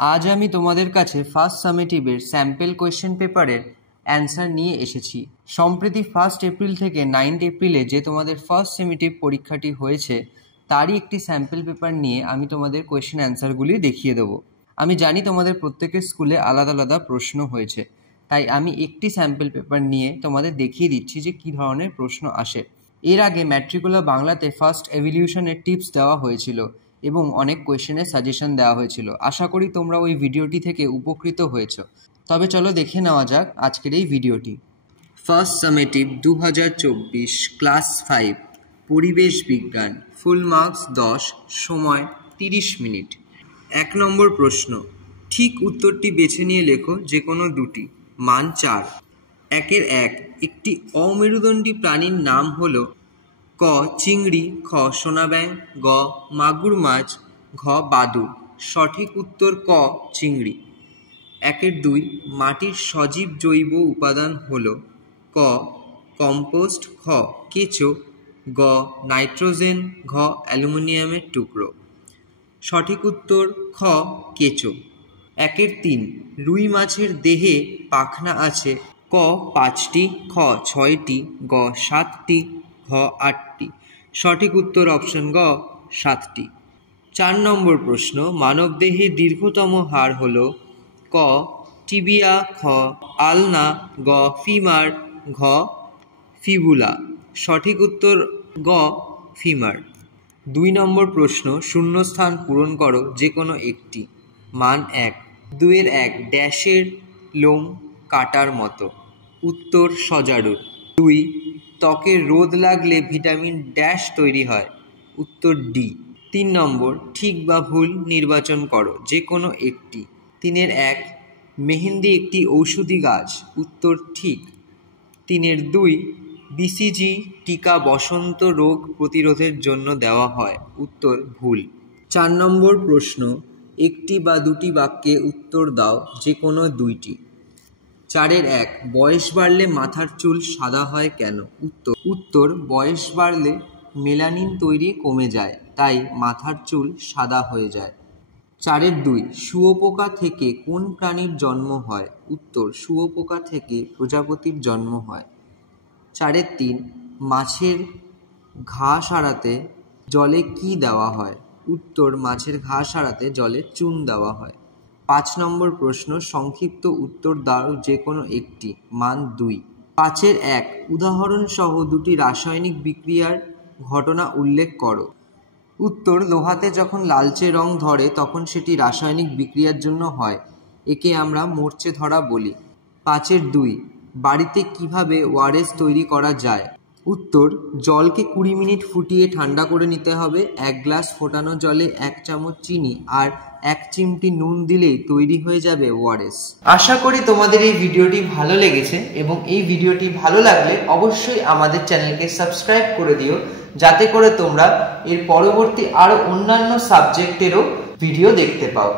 আজ আমি তোমাদের কাছে ফার্স্ট সামেটিভের স্যাম্পল কোয়েশ্চেন পেপারের অ্যান্সার নিয়ে এসেছি। সম্প্রতি 1 এপ্রিল থেকে 9 এপ্রিলে যে তোমাদের ফার্স্ট সামেটিভ পরীক্ষাটি হয়েছে তারই একটি স্যাম্পল পেপার নিয়ে আমি তোমাদের কোয়েশ্চেন অ্যান্সারগুলি দেখিয়ে দেবো। আমি জানি তোমাদের প্রত্যেকের স্কুলে আলাদা আলাদা প্রশ্ন হয়েছে, তাই আমি একটি স্যাম্পল পেপার নিয়ে তোমাদের দেখিয়ে দিচ্ছি যে কী ধরনের প্রশ্ন আসে। এর আগে ম্যাট্রিকুলার বাংলাতে ফার্স্ট এভলিউশনের টিপস দেওয়া হয়েছিল এবং অনেক কোয়েশ্চেনের সাজেশন দেওয়া হয়েছিল। আশা করি তোমরা ওই ভিডিওটি থেকে উপকৃত হয়েছো। তবে চলো দেখে নেওয়া যাক আজকের এই ভিডিওটি। ফার্স্ট সামেটিভ 2024 ক্লাস 5 পরিবেশ বিজ্ঞান, ফুল মার্কস 10, সময় 30 মিনিট। 1 নম্বর প্রশ্ন, ঠিক উত্তরটি বেছে নিয়ে লেখো যে কোনো দুটি, মান 4। 1-এর 1, একটি অমেরুদণ্ডী প্রাণীর নাম হলো ক চিংড়ি, খ সোনাব্যাং, গ মাগুর মাছ, ঘ বাদুড়। সঠিক উত্তর ক চিংড়ি। 1-এর 2, মাটির সজীব জৈব উপাদান হলো ক কম্পোস্ট, খ কেঁচো, গ নাইট্রোজেন, ঘ অ্যালুমিনিয়ামের টুকরো। সঠিক উত্তর খ কেঁচো। 1-এর 3, রুই মাছের দেহে পাখনা আছে ক 5টি, খ 6টি, গ 7টি, ঘ 8টি। সঠিক উত্তর অপশন গ 7টি। 4 নম্বর প্রশ্ন, মানবদেহের দীর্ঘতম হাড় হলো ক টিবিয়া, খ আলনা, গ ফিমার, ঘ ফিবুলা। সঠিক উত্তর গ ফিমার। 2 নম্বর প্রশ্ন, শূন্যস্থান পূরণ করো যে কোনো একটি, মান 1। 2-এর 1, ড্যাশের লোম কাটার মতো। উত্তর সজারুর। 2, ত্বকে রোদ লাগলে ভিটামিন ড্যাশ তৈরি হয়। উত্তর ডি। 3 নম্বর, ঠিক বা ভুল নির্বাচন করো যে কোনো একটি। 3-এর 1, মেহেন্দি একটি ঔষধি গাছ। উত্তর ঠিক। 3-এর 2, বিসিজি টিকা বসন্ত রোগ প্রতিরোধের জন্য দেওয়া হয়। উত্তর ভুল। 4 নম্বর প্রশ্ন, একটি বা দুটি বাক্যে উত্তর দাও যে কোনো দুইটি। 4-এর 1, বয়স বাড়লে মাথার চুল সাদা হয় কেন? উত্তর বয়স বাড়লে মেলানিন তৈরি কমে যায়, তাই মাথার চুল সাদা হয়ে যায়। 4-এর 2, শুঁয়োপোকা থেকে কোন প্রাণীর জন্ম হয়? উত্তর শুঁয়োপোকা থেকে প্রজাপতির জন্ম হয়। 4-এর 3, মাছের ঘা সারাতে জলে কি দেওয়া হয়? উত্তর মাছের ঘা সারাতে জলে চুন দেওয়া হয়। 5 নম্বর প্রশ্ন, সংক্ষিপ্ত উত্তর দাও যে কোনো একটি, মান 2। 5-এর 1, উদাহরণ সহ দুটি রাসায়নিক বিক্রিয়ার ঘটনা উল্লেখ করো। উত্তর লোহাতে যখন লালচে রং ধরে তখন সেটি রাসায়নিক বিক্রিয়ার জন্য হয়, একে আমরা মরচে ধরা বলি। 5-এর 2, বাড়িতে কিভাবে ওআরএস তৈরি করা যায়? উত্তর জলকে 20 মিনিট ফুটিয়ে ঠান্ডা করে নিতে হবে। 1 গ্লাস ফোটানো জলে 1 চামচ চিনি আর 1 চিমটি নুন দিলেই তৈরি হয়ে যাবে ওআরএস। আশা করি তোমাদের এই ভিডিওটি ভালো লেগেছে এবং এই ভিডিওটি ভালো লাগলে অবশ্যই আমাদের চ্যানেলকে সাবস্ক্রাইব করে দিও, যাতে করে তোমরা এর পরবর্তী আরও অন্যান্য সাবজেক্টেরও ভিডিও দেখতে পাও।